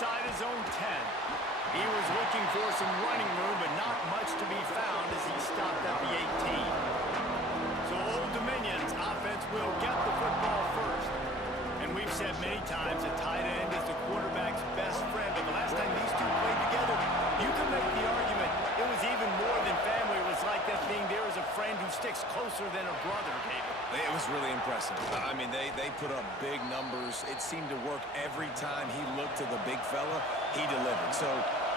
inside his own 10. He was looking for some running room, but not much to be found as he stopped at the 18. So Old Dominion's offense will get the football first. And we've said many times that tight end is the quarterback's best friend, but the last time these two played together, you can make the argument it was even more than family. It was like that thing, there is a friend who sticks closer than a brother, David. It was really impressive. I mean, they put up big numbers. It seemed to work every time he looked to the big fella, he delivered. So,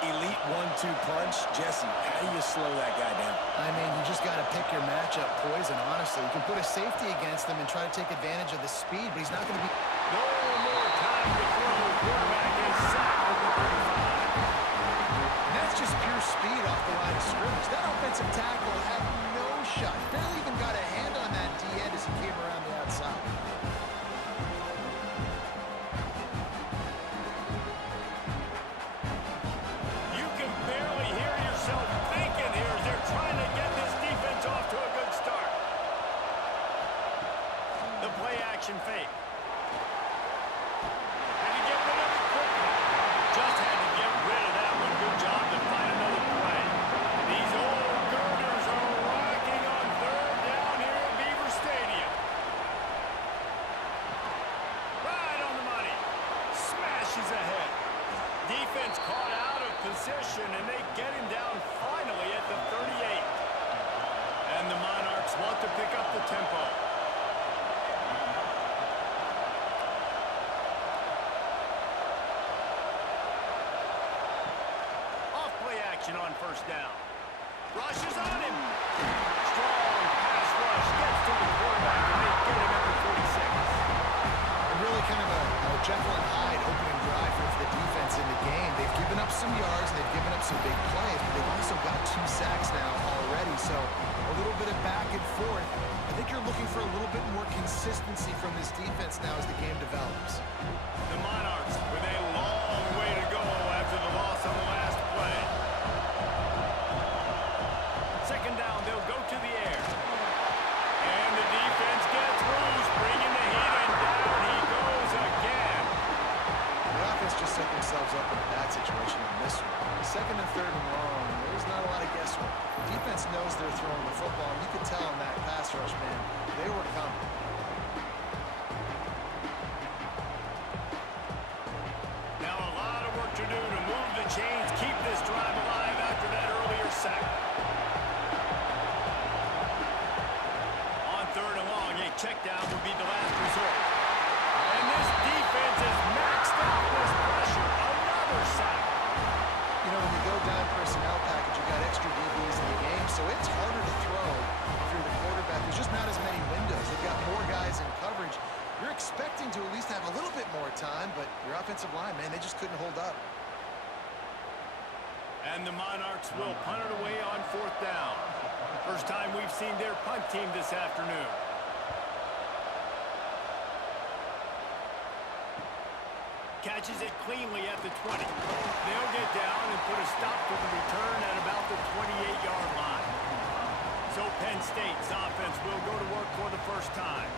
elite 1-2 punch. Jesse, how do you slow that guy down? I mean, you just got to pick your matchup poison, honestly. You can put a safety against him and try to take advantage of the speed, but he's not going to be... No more time to throw. Quarterback is sacked at the 35. And that's just pure speed off the line of scrimmage. That offensive tackle had no shot. Barely even got a hand on that D-end as he came around the outside. You can barely hear yourself thinking here as they're trying to get this defense off to a good start. The play action fake. Had to get rid of it quickly. Just had to get rid of that one. Good job to find another play. These old girders are rocking on third down here at Beaver Stadium. Right on the money. Smashes ahead. Defense caught out of position, and they get him down finally at the 38. And the Monarchs want to pick up the tempo. On first down. Rushes on him. Strong pass rush. Gets to the quarterback, and they get him at the 46. And really kind of a Jekyll and Hyde opening drive for the defense in the game. They've given up some yards, and they've given up some big plays, but they've also got 2 sacks now already, so a little bit of back and forth. I think you're looking for a little bit more consistency from this defense now as the game develops. The Monarchs with a long way to go after the loss on the last play. Second down, they'll go to the air. And the defense gets loose, bringing the heat, and down he goes again. The offense just set themselves up in a bad situation on this one. Second and third and long, there's not a lot of guesswork. The defense knows they're throwing the football, and you could tell in that pass rush, man, they were coming. Now a lot of work to do to move the chains, keep this drive alive after that earlier sack. Third and long, a check down would be the last resort. And this defense is maxed out this pressure. Another sack. You know, when you go down personnel package, you got extra DBs in the game, so it's harder to throw if you're the quarterback. There's just not as many windows. They've got more guys in coverage. You're expecting to at least have a little bit more time, but your offensive line, man, they just couldn't hold up. And the Monarchs will punt it away on fourth down. First time we've seen their punt team this afternoon. Catches it cleanly at the 20. They'll get down and put a stop to the return at about the 28-yard line. So Penn State's offense will go to work for the first time.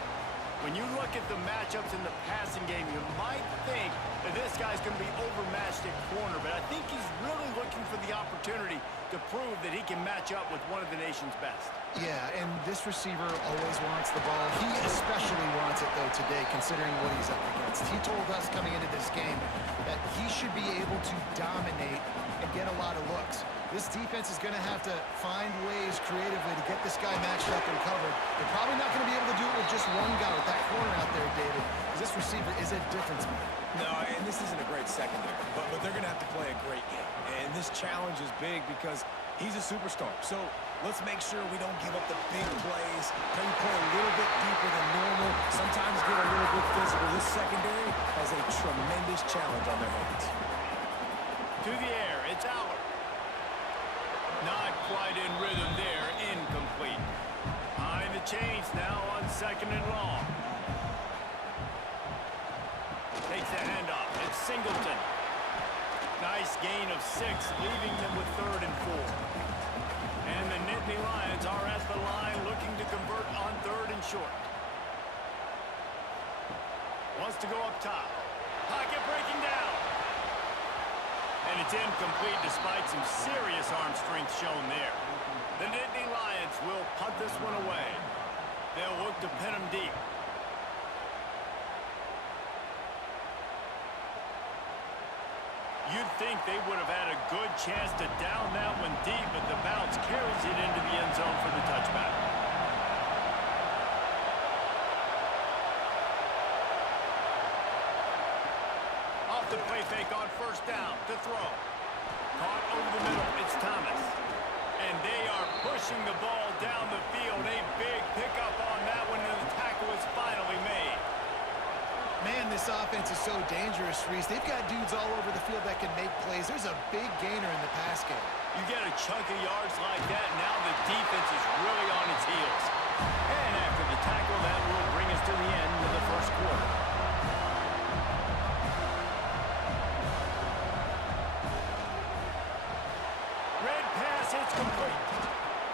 When you look at the matchups in the passing game, you might think that this guy's going to be overmatched at corner, but I think he's really looking for the opportunity to prove that he can match up with one of the nation's best. Yeah, and this receiver always wants the ball. He especially wants it, though, today, considering what he's up against. He told us coming into this game that he should be able to dominate and get a lot of looks. This defense is going to have to find ways creatively to get this guy matched up and covered. They're probably not going to be able to do it with just one guy with that corner out there, David, because this receiver is a difference maker. No, and this isn't a great secondary, but they're going to have to play a great game. And this challenge is big because he's a superstar. So let's make sure we don't give up the big plays. Maybe play a little bit deeper than normal. Sometimes get a little bit physical. This secondary has a tremendous challenge on their hands. To the air, it's out. Not quite in rhythm there, incomplete. Behind the chains now on second and long. Takes the handoff. It's Singleton. Nice gain of 6, leaving them with third and 4. And the Nittany Lions are at the line looking to convert on third and short. Wants to go up top. Pocket breaking down. And it's incomplete despite some serious arm strength shown there. The Nittany Lions will punt this one away. They'll look to pin them deep. You'd think they would have had a good chance to down that one deep, but the bounce carries it into the end zone for the touchback. Off the play fake on first down to throw. Caught over the middle, it's Thomas. And they are pushing the ball down the field. A big pickup on that one, and the tackle is finally made. Man, this offense is so dangerous, Reese. They've got dudes all over the field that can make plays. There's a big gainer in the pass game. You get a chunk of yards like that, now the defense is really on its heels. And after the tackle, that will bring us to the end of the first quarter. Red pass, it's complete.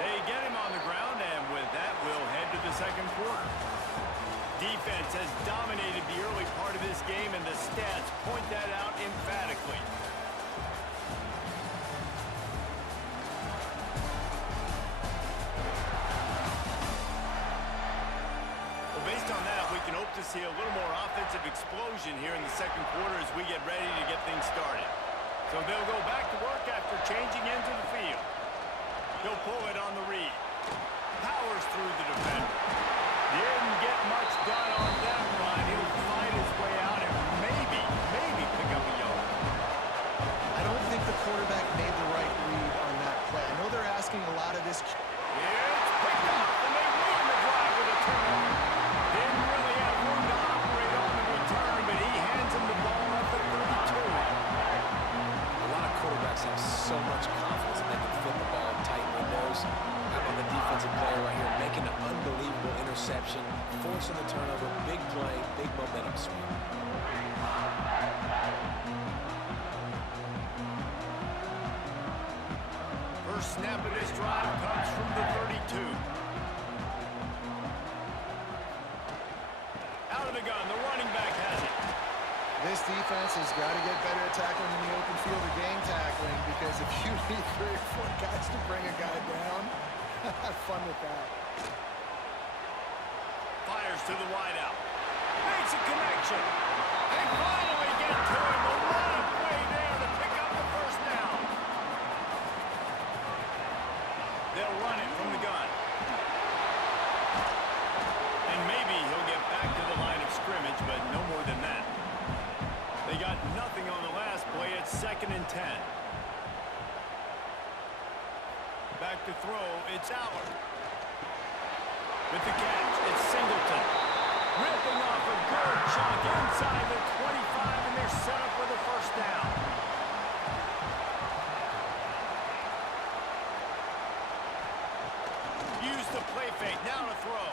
They get him on the ground, and with that, we'll head to the second quarter. Defense has dominated the early part of this game, and the stats point that out emphatically. Well, based on that, we can hope to see a little more offensive explosion here in the second quarter as we get ready to get things started. So they'll go back to work after changing into the field. He'll pull it on the read. Powers through the defender. Didn't get much done on that run. He'll find his way out and maybe pick up a yard. I don't think the quarterback made the right read on that play. I know they're asking a lot of this. It's picked up, and they win the drive with a turnover. Didn't really have room to operate on the return, but he hands him the ball at the 32. A lot of quarterbacks have so much confidence that they can flip the ball in tight windows. How about the defensive player right here making an unbelievable interception, forcing the turnover, big play, big momentum swing. First snap of this drive comes from the 32. Out of the gun, the running back has it. This defense has got to get better at tackling in the open field or gang tackling, because if you need 3 or 4 guys to bring a guy down, have fun with that. Fires to the wideout. Makes a connection. They finally get to him. A lot of play there to pick up the first down. They'll run it from the gun. And maybe he'll get back to the line of scrimmage, but no more than that. They got nothing on the last play. It's 2nd and 10. Back to throw, it's Aller. With the catch, it's Singleton. Ripping off a good chunk inside the 25, and they're set up with a first down. Use the play fake, now to throw.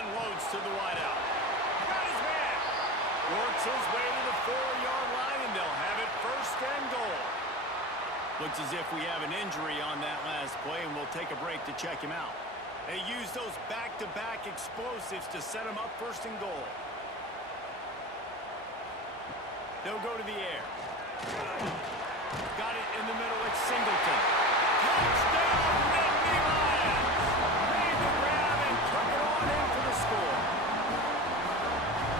Unloads to the wideout. Got his man. Works his way to the 4-yard line, and they'll have it 1st and goal. Looks as if we have an injury on that last play, and we'll take a break to check him out. They use those back-to-back explosives to set him up 1st and goal. They'll go to the air. Got it in the middle, it's Singleton. Touchdown, Nittany Lions! Made the grab and took it on in for the score.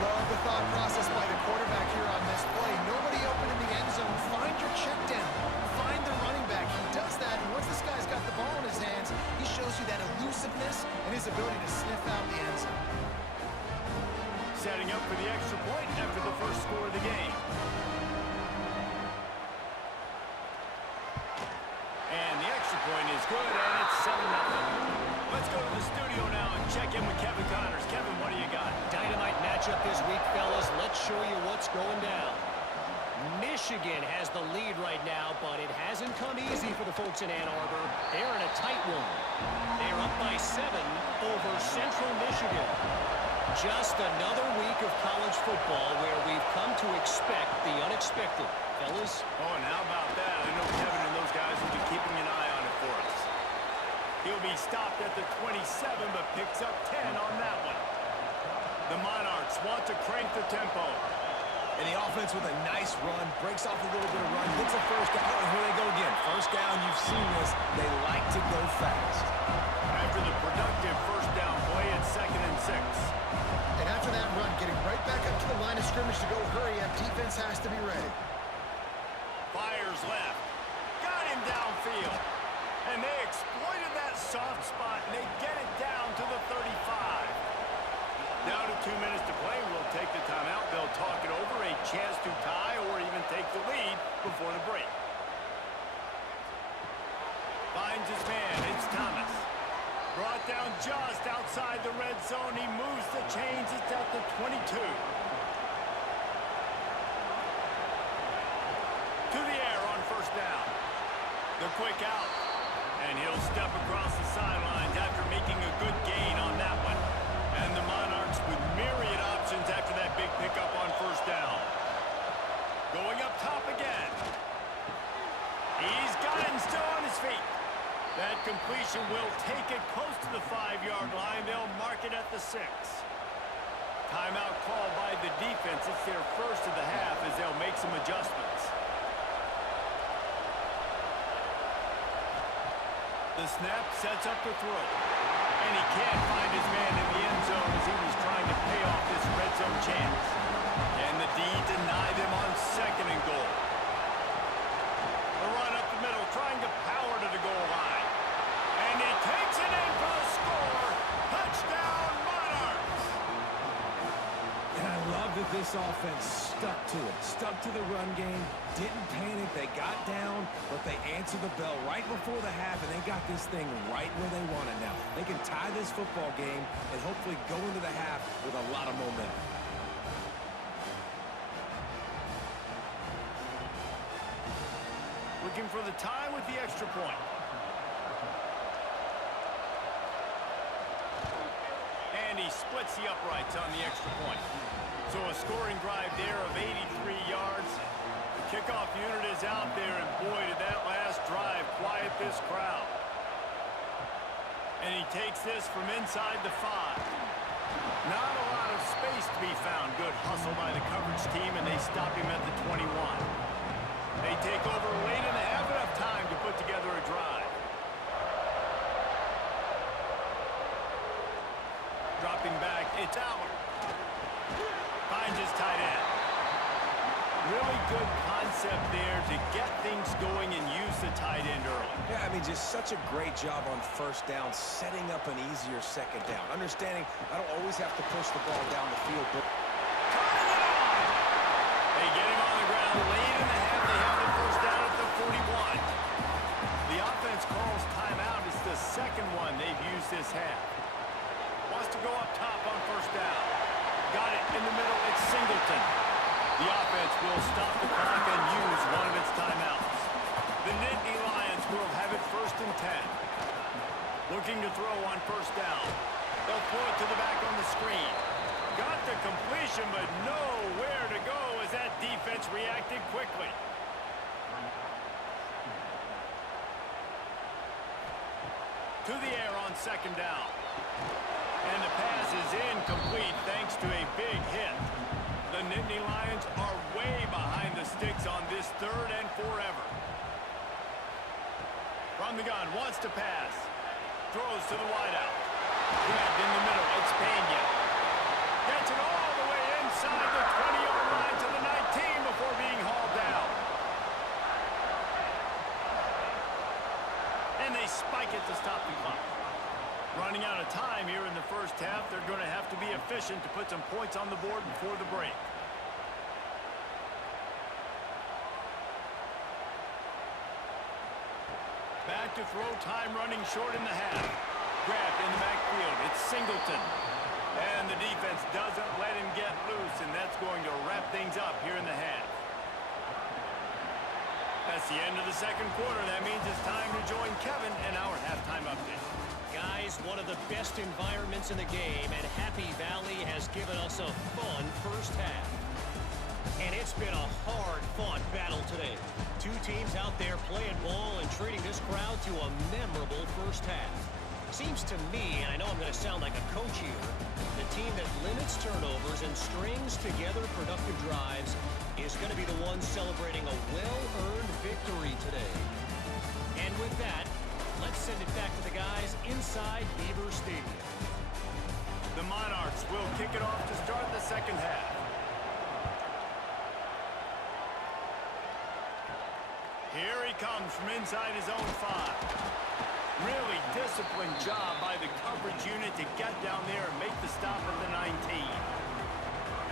Love the thought process by the quarterback here on this play. Nobody open in the end zone. Find your check down. Find the running back. He does that, and once this guy's got the ball in his hands, he shows you that elusiveness and his ability to sniff out the end zone. Setting up for the extra point after the first score of the game. And the extra point is good, and it's 7-0. Let's go to the studio now and check in with Kevin Connors. Kevin, what do you got? Dynamite matchup this week, fellas. Let's show you what's going down. Michigan has the lead right now, but it hasn't come easy for the folks in Ann Arbor. They're in a tight one. They're up by 7 over Central Michigan. Just another week of college football where we've come to expect the unexpected. Fellas? Oh, and how about that? I know Kevin and those guys will be keeping an eye on it for us. He'll be stopped at the 27, but picks up 10 on that one. The Monarchs want to crank the tempo. And the offense with a nice run, breaks off a little bit of run, gets a first down. Oh, here they go again. First down, you've seen this. They like to go fast. After the productive first down play, it's 2nd and 6. And after that run, getting right back up to the line of scrimmage to go hurry up, defense has to be ready. Fires left. Got him downfield. And they exploited that soft spot, and they get it down to the 35. Down to 2 minutes to play. We'll take the timeout. They'll talk it over. A chance to tie or even take the lead before the break. Finds his man. It's Thomas. Brought down just outside the red zone. He moves the chains. It's at the 22. To the air on first down. The quick out. And he'll step across the sidelines after making a good gain on that one. And the Monarchs with myriad options after that big pickup on first down. Going up top again. He's got it and still on his feet. That completion will take it close to the 5-yard line. They'll mark it at the 6. Timeout called by the defense. It's their first of the half as they'll make some adjustments. The snap sets up the throw. And he can't find his man in the end zone as he was trying to pay off this red zone chance. And the D denied him on 2nd and goal. The run up the middle, trying to power to the goal line. And he takes it in for the score. Touchdown, Monarchs! And I love that this offense stuck to it. Stuck to the run game. Didn't panic. They got down, but they answered the bell right before the half, and they got this thing right where they want it now. They can tie this football game and hopefully go into the half with a lot of momentum. Looking for the tie with the extra point. And he splits the uprights on the extra point. So a scoring drive there of 83 yards. The kickoff unit is out there, and boy, did that last drive quiet this crowd. And he takes this from inside the 5. Not a lot of space to be found. Good hustle by the coverage team, and they stop him at the 21. They take over late and have enough time to put together a drive. Dropping back, it's Allard. Finds his tight end. Really good concept there to get things going and use the tight end early. Yeah, I mean, just such a great job on first down, setting up an easier second down. Understanding I don't always have to push the ball down the field, but... Turning it on! They get him on the ground late in the half. They have the first down at the 41. The offense calls timeout. It's the second one they've used this half. Wants to go up top on first down. Got it in the middle. It's Singleton. The offense will stop the clock and use one of its timeouts. The Nittany Lions will have it 1st and 10. Looking to throw on first down. They'll throw it to the back on the screen. Got the completion, but nowhere to go as that defense reacted quickly. To the air on second down. And the pass is incomplete thanks to a big hit. The Nittany Lions are way behind the sticks on this 3rd and forever. From the gun, wants to pass. Throws to the wideout. Grabbed in the middle, it's Penn. Gets it all the way inside the 20-yard line to the 19 before being hauled down. And they spike it to stop the clock. Running out of time here in the first half. They're going to have to be efficient to put some points on the board before the break. Back to throw, time running short in the half. Grabbed in the backfield. It's Singleton. And the defense doesn't let him get loose, and that's going to wrap things up here in the half. That's the end of the second quarter. That means it's time to join Kevin in our halftime update. Guys, one of the best environments in the game, and Happy Valley has given us a fun first half. And it's been a hard-fought battle today. Two teams out there playing ball and treating this crowd to a memorable first half. Seems to me, and I know I'm going to sound like a coach here, the team that limits turnovers and strings together productive drives is going to be the one celebrating a well-earned victory today. And with that, let's send it back to the guys inside Beaver Stadium. The Monarchs will kick it off to start the second half. Here he comes from inside his own 5. Really disciplined job by the coverage unit to get down there and make the stop at the 19.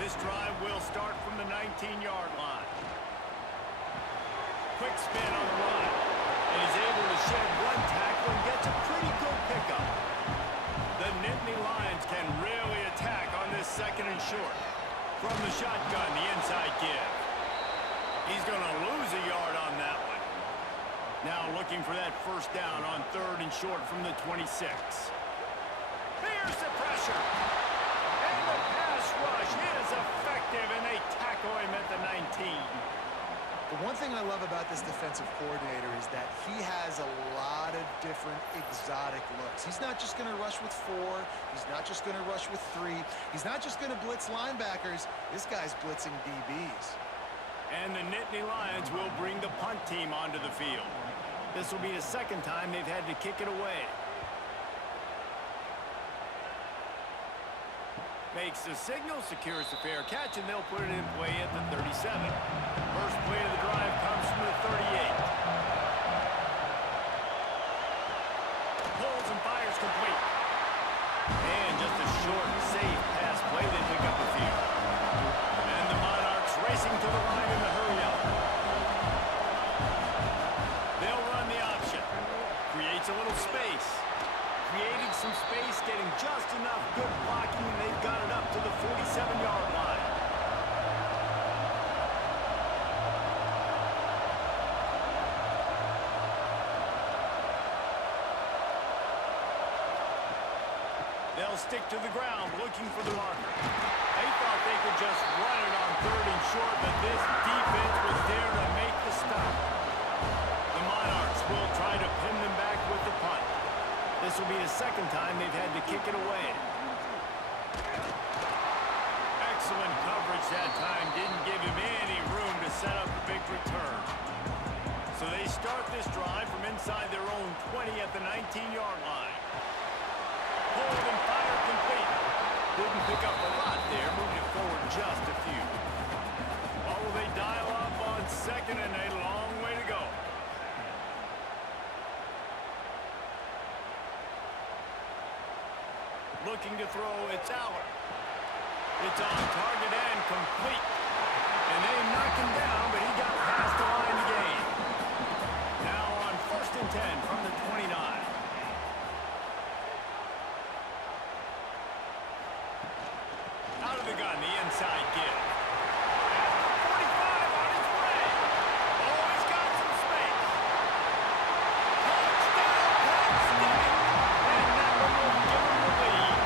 This drive will start from the 19-yard line. Quick spin on the run. And he's able to shed one tackle and gets a pretty good pickup. The Nittany Lions can really attack on this second and short. From the shotgun, the inside give. He's going to lose a yard on that one. Now looking for that first down on third and short from the 26. Here's the pressure. And the pass rush is effective, and they tackle him at the 19. The one thing I love about this defensive coordinator is that he has a lot of different exotic looks. He's not just going to rush with 4. He's not just going to rush with 3. He's not just going to blitz linebackers. This guy's blitzing DBs. And the Nittany Lions will bring the punt team onto the field. This will be the second time they've had to kick it away. Makes the signal, secures the fair catch, and they'll put it in play at the 37. First play of the drive comes from the 38. Pulls and fires complete. And just a short, safe pass play, they pick up the field. And the Monarchs racing to the line in the hurry-up. They'll run the option. Creates a little space. Creating some space, getting just enough good blocking, and they've got it up to the 47-yard line. They'll stick to the ground, looking for the marker. They thought they could just run it on third and short, but this defense was there to make the stop. The Monarchs will try to pin them back with the punt. This will be the second time they've had to kick it away. Excellent coverage that time. Didn't give him any room to set up a big return. So they start this drive from inside their own 20 at the 19-yard line. Pulled and fired complete. Didn't pick up a lot there. Moved it forward just a few. What will they dial up on second and a long way to go? Looking to throw, it's out. It's on target and complete. And they knocked him down, but he got past the line to gain. Now on 1st and 10 from the 29. Out of the gun, the inside give. At the 45 on his way. Oh, he's got some space. Touchdown, Penn State. And that one will give him the lead.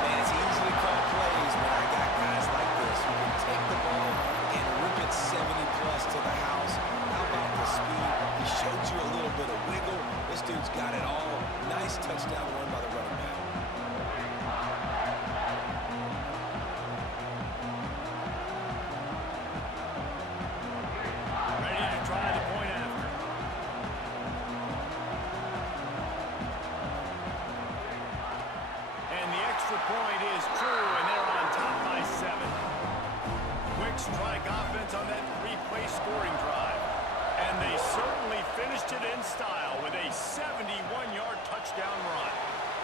Man, it's easy to call plays when I got guys like this who can take the ball and rip it 70-plus to the house. How about the speed? He showed you a little bit of wiggle. This dude's got it all. Nice touchdown run by the running back. Ready to try the point after. And the extra point is true, and they're on top by 7. Quick strike offense on that 3-play scoring drive. And they certainly finished it in style with a 71-yard touchdown run.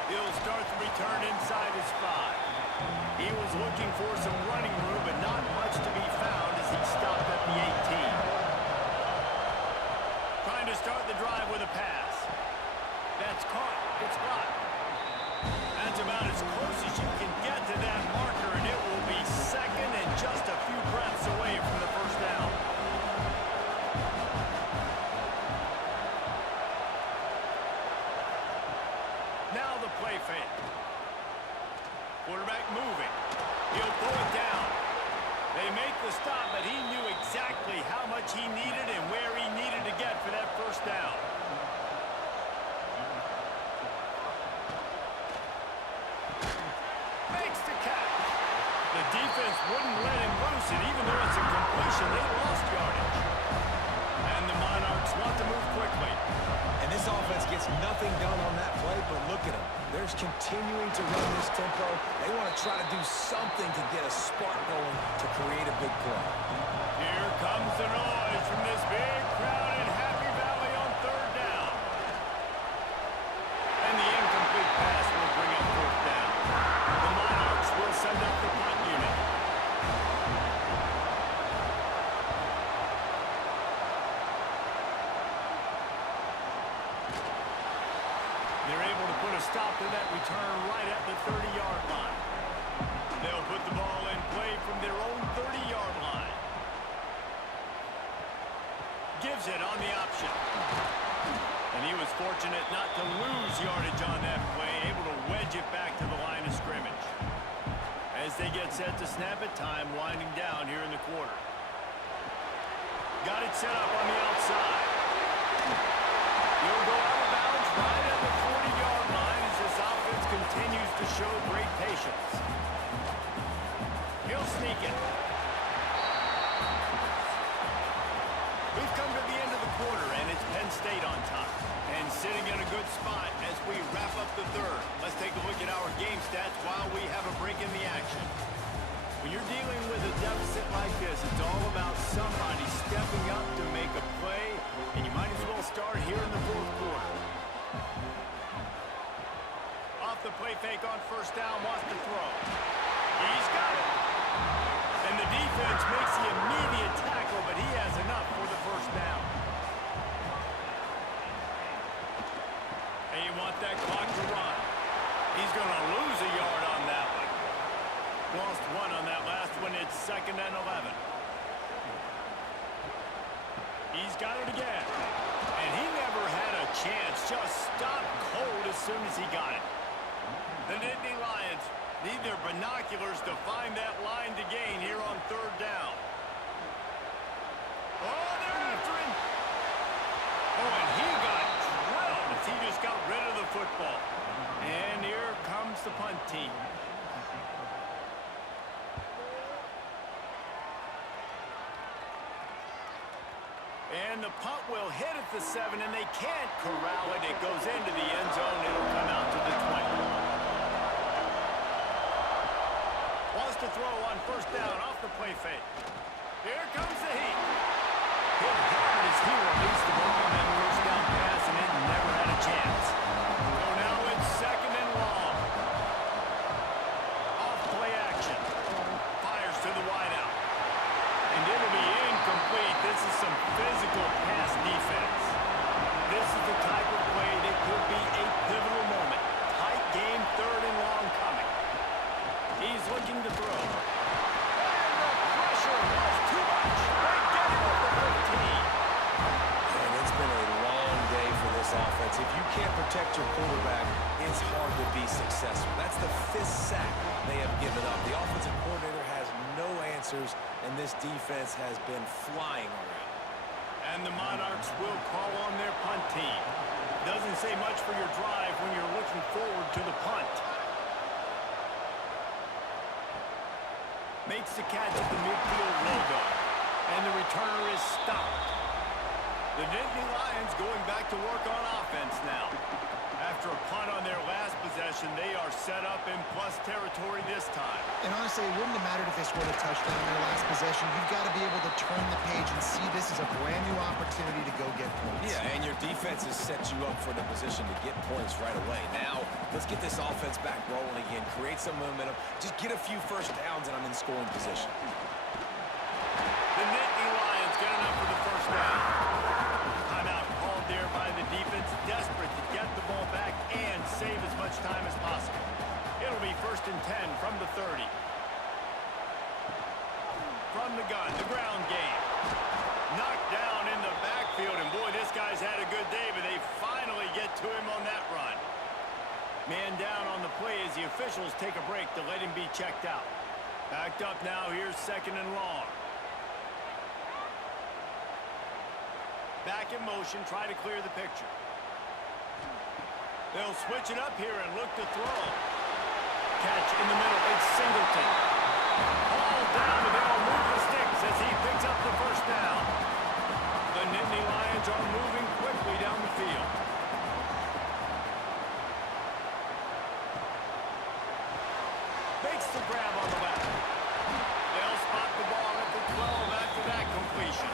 He'll start the return inside his 5. He was looking for some running room, but not much to be found as he stopped at the 18. Trying to start the drive with a pass. That's caught. It's blocked. That's about as close as you can get to that marker, and it will be second and just a few breaths away from the first down. Now the play fake. Quarterback moving. He'll pull it down. They make the stop, but he knew exactly how much he needed and where he needed to get for that first down. just wouldn't let him loose, and even though it's a completion, they lost yardage. And the Monarchs want to move quickly. And this offense gets nothing done on that play, but look at them. They're just continuing to run this tempo. They want to try to do something to get a spark going to create a big play. Here comes the noise from this big crowd in Happy Valley on third down. And the incomplete pass will bring up fourth down. The Monarchs will send up the punt unit. They're able to put a stop to that return right at the 30-yard line. They'll put the ball in play from their own 30-yard line. Gives it on the option. And he was fortunate not to lose yardage on that play, able to wedge it back to the line of scrimmage. As they get set to snap it, time winding down here in the quarter. Got it set up on the outside. He'll go out of bounds right at the 40-yard line as this offense continues to show great patience. He'll sneak it. We've come to the end of the quarter, and it's Penn State on top. And sitting in a good spot as we wrap up the third. Let's take a look at our game stats while we have a break in the action. When you're dealing with a deficit like this, it's all about somebody stepping up to make a play, and you might as well start here in the fourth quarter. Off the play fake on first down, wants to throw. He's got it. And the defense makes the immediate tackle, but he has enough for the first down. And you want that clock to run. He's going to lose a yard on that one. Lost one on that last one. It's 2nd and 11. He's got it again. And he never had a chance. Just stopped cold as soon as he got it. The Nittany Lions need their binoculars to find that line to gain here on third down. Oh, they're after him. Oh, and he got drilled as he just got rid of the football. And here comes the punt team. And the punt will hit at the 7, and they can't corral it. It goes into the end zone. It'll come out to the 20. Wants to throw on first down off the play fake. Here comes the heat. Hit hard as he released the ball on that first down pass, and it never had a chance. So now it's 2nd and long. Off play action. Fires to the wideout. And it'll be incomplete. This is some physical pass defense. This is the type of play that could be a pivotal moment. Tight game, 3rd and long coming. He's looking to throw. And the pressure was too much. They get him at the 15. And it's been a long day for this offense. If you can't protect your quarterback, it's hard to be successful. That's the 5th sack they have given up. The offensive coordinator has no answers, and this defense has been flying around. And the Monarchs will call on their punt team. Doesn't say much for your drive when you're looking forward to the punt. Makes the catch at the midfield logo. And the returner is stopped. The Nittany Lions going back to work on offense now. After a punt on their last possession, they are set up in plus territory this time. And honestly, it wouldn't have mattered if they scored a touchdown in their last possession. You've got to be able to turn the page and see this as a brand new opportunity to go get points. Yeah, and your defense has set you up for the position to get points right away. Now, let's get this offense back rolling again, create some momentum, just get a few first downs, and I'm in scoring position. The Nittany Lions get enough for the first down. Timeout called there by the defense, desperate to get the ball back and save as much time as possible. It'll be 1st and 10 from the 30. From the gun, the ground game. Knocked down in the backfield, and boy, this guy's had a good day, but they finally get to him on that run. Man down on the play as the officials take a break to let him be checked out. Backed up now, here's 2nd and long. Back in motion, try to clear the picture. They'll switch it up here and look to throw. Catch in the middle, it's Singleton. Ball the grab on the left. They'll spot the ball at the 12 after that completion.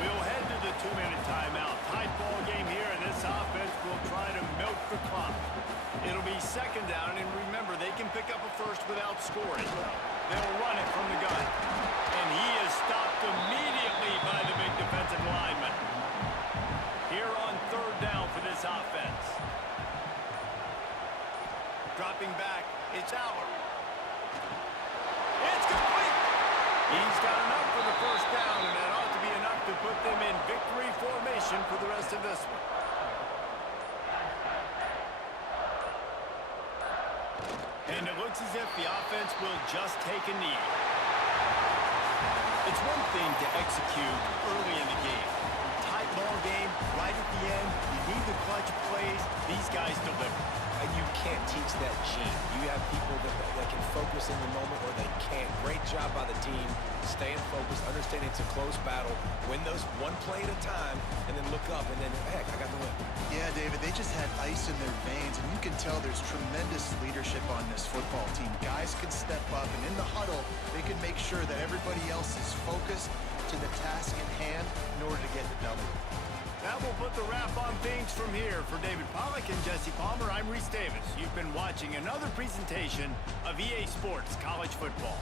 We'll head to the 2-minute timeout. Tight ball game here, and this offense will try to milk the clock. It'll be second down, and remember, they can pick up a first without scoring. They'll run it from the gun. And he is stopped immediately by the big defensive lineman. Here on third down for this offense. Dropping back, it's Aller. It's complete. He's got enough for the first down, and that ought to be enough to put them in victory formation for the rest of this one. And it looks as if the offense will just take a knee. It's one thing to execute early in the game. Tight ball game, right at the end, you need the clutch plays. These guys deliver. And you can't teach that gene. You have people that can focus in the moment or they can't. Great job by the team, staying focused, understanding it's a close battle, win those one play at a time, and then look up, and then, heck, I got the win. Yeah, David, they just had ice in their veins, and you can tell there's tremendous leadership on this football team. Guys can step up, and in the huddle, they can make sure that everybody else is focused to the task at hand in order to get the W. That will put the wrap on things from here. For David Pollack and Jesse Palmer, I'm Reese Davis. You've been watching another presentation of EA Sports College Football.